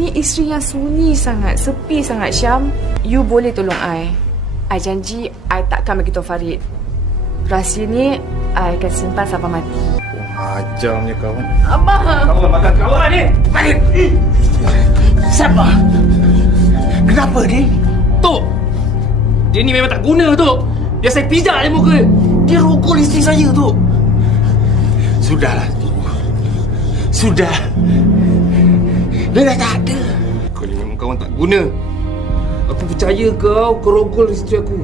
Ni isteri yang sunyi sangat, sepi sangat, Syam. You boleh tolong I janji I takkan bagi tahu Farid. Rahsia ni I akan simpan sampai mati. Macamnya kawan. Abang! Kawan makan kawan ni. Farid! Siapa? Kenapa ni? Tok! Dia ni memang tak guna, Tok. Biar saya pijak dia muka. Dia rogol isteri saya, Tok. Sudahlah, Tok. Sudah. Dia dah tak ada. Kau ni memang kawan tak guna. Aku percaya kau rogol isteri aku.